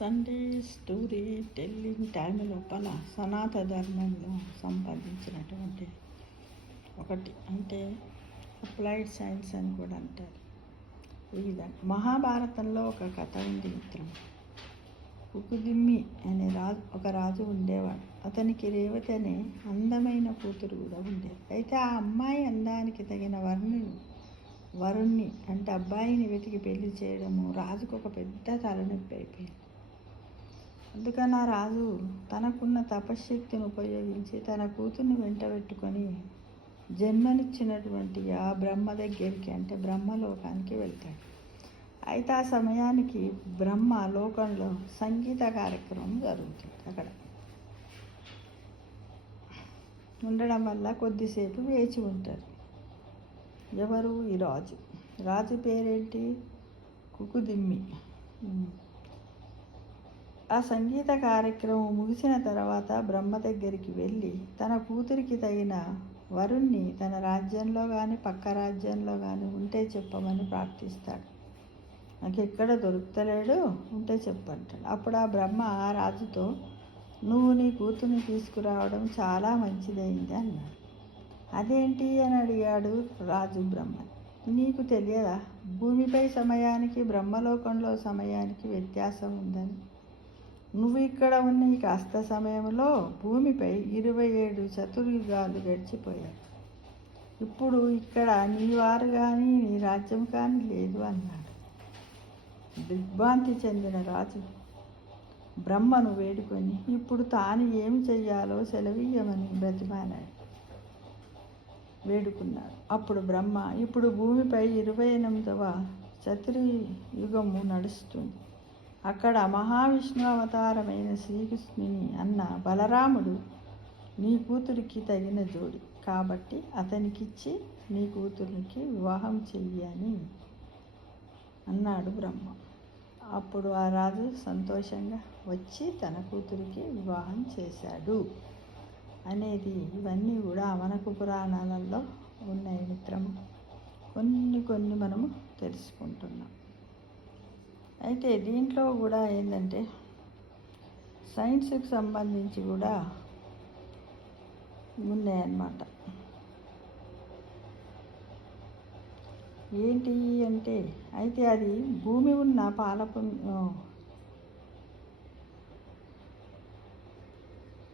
Sunday story telling time లోపల సనాతన ధర్మంలో సంపాదించినటువంటి ఒకటి అంటే అప్లైడ్ సైన్స్ అని కూడా అంటారు. ఈ విధంగా మహాభారతంలో ఒక కథ ఉంది మిత్రం. కుకుదిమ్మి అనే ఒక రాజు ఉండేవాడు. అతనికి రేవతి అనే అందమైన కూతురు కూడా ఉండేది. అయితే ఆ అమ్మాయి అందానికి తగిన వరుణ్ణి అంటే అబ్బాయిని వెతికి పెళ్లి చేయడము రాజుకు ఒక పెద్ద తలనొప్పి అయిపోయింది. అందుకని ఆ రాజు తనకున్న తపశ్శక్తిని ఉపయోగించి తన కూతుర్ని వెంట పెట్టుకొని జన్మనిచ్చినటువంటి ఆ బ్రహ్మ దగ్గరికి అంటే బ్రహ్మలోకానికి వెళ్తాడు. అయితే ఆ సమయానికి బ్రహ్మ లోకంలో సంగీత కార్యక్రమం జరుగుతుంది. అక్కడ ఉండడం వల్ల కొద్దిసేపు వేచి ఉంటారు. ఎవరు? ఈ రాజు పేరేంటి? కుకుదిమ్మి. ఆ సంగీత కార్యక్రమం ముగిసిన తర్వాత బ్రహ్మ దగ్గరికి వెళ్ళి తన కూతురికి తగిన వరుణ్ణి తన రాజ్యంలో కానీ పక్క రాజ్యంలో కానీ ఉంటే చెప్పమని ప్రార్థిస్తాడు. నాకు ఎక్కడ దొరుకుతలేడు, ఉంటే చెప్పంటాడు. అప్పుడు ఆ బ్రహ్మ ఆ రాజుతో నువ్వు నీ కూతుర్ని తీసుకురావడం చాలా మంచిదైంది అన్నాడు. అదేంటి అని అడిగాడు రాజు బ్రహ్మ. నీకు తెలియదా భూమిపై సమయానికి బ్రహ్మలోకంలో సమయానికి వ్యత్యాసం ఉందని? నువ్వు ఇక్కడ ఉన్న ఈ కాస్త సమయంలో భూమిపై 27 చతుర్యుగాలు గడిచిపోయాయి. ఇప్పుడు ఇక్కడ నీ వారు కానీ నీ రాజ్యం కానీ లేదు అన్నాడు. దిగ్భ్రాంతి చెందిన రాజు బ్రహ్మను వేడుకొని ఇప్పుడు తాను ఏమి చెయ్యాలో సెలవీయమని వేడుకున్నాడు. అప్పుడు బ్రహ్మ ఇప్పుడు భూమిపై 28వ చతుర్యుగము నడుస్తుంది. అక్కడ మహావిష్ణు అవతారమైన శ్రీకృష్ణుని అన్న బలరాముడు నీ కూతురికి తగిన జోడి కాబట్టి అతనికిచ్చి నీ కూతురికి వివాహం చెయ్యి అని అన్నాడు బ్రహ్మ. అప్పుడు ఆ రాజు సంతోషంగా వచ్చి తన కూతురికి వివాహం చేశాడు అనేది ఇవన్నీ కూడా మనకు పురాణాలలో ఉన్నాయి మిత్రము. కొన్ని మనము తెలుసుకుంటున్నాం. అయితే దీంట్లో కూడా ఏంటంటే సైన్స్కి సంబంధించి కూడా ఉన్నాయన్నమాట. ఏంటి అంటే అయితే అది భూమి ఉన్న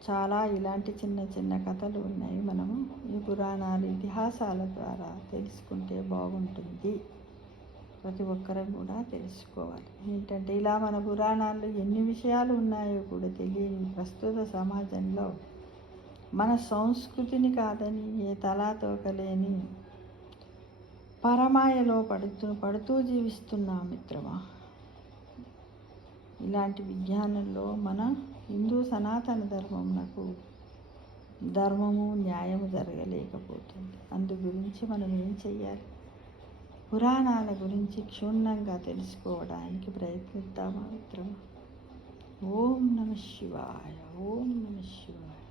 చాలా ఇలాంటి చిన్న చిన్న కథలు ఉన్నాయి. మనము ఈ పురాణాలు ఇతిహాసాల ద్వారా తెలుసుకుంటే బాగుంటుంది. ప్రతి ఒక్కరూ కూడా తెలుసుకోవాలి. ఏంటంటే ఇలా మన పురాణాల్లో ఎన్ని విషయాలు ఉన్నాయో కూడా తెలియని ప్రస్తుత సమాజంలో మన సంస్కృతిని కాదని ఏ తలాతోకలేని పరమాయలో పడుతూ జీవిస్తున్నాం మిత్రమా. ఇలాంటి విజ్ఞానంలో మన హిందూ సనాతన ధర్మము న్యాయము జరగలేకపోతుంది. అందు గురించి మనం ఏం చెయ్యాలి? పురాణాల గురించి క్షుణ్ణంగా తెలుసుకోవడానికి ప్రయత్నిద్దామా మిత్రమా? ఓం నమః శివాయ. ఓం నమః శివాయ.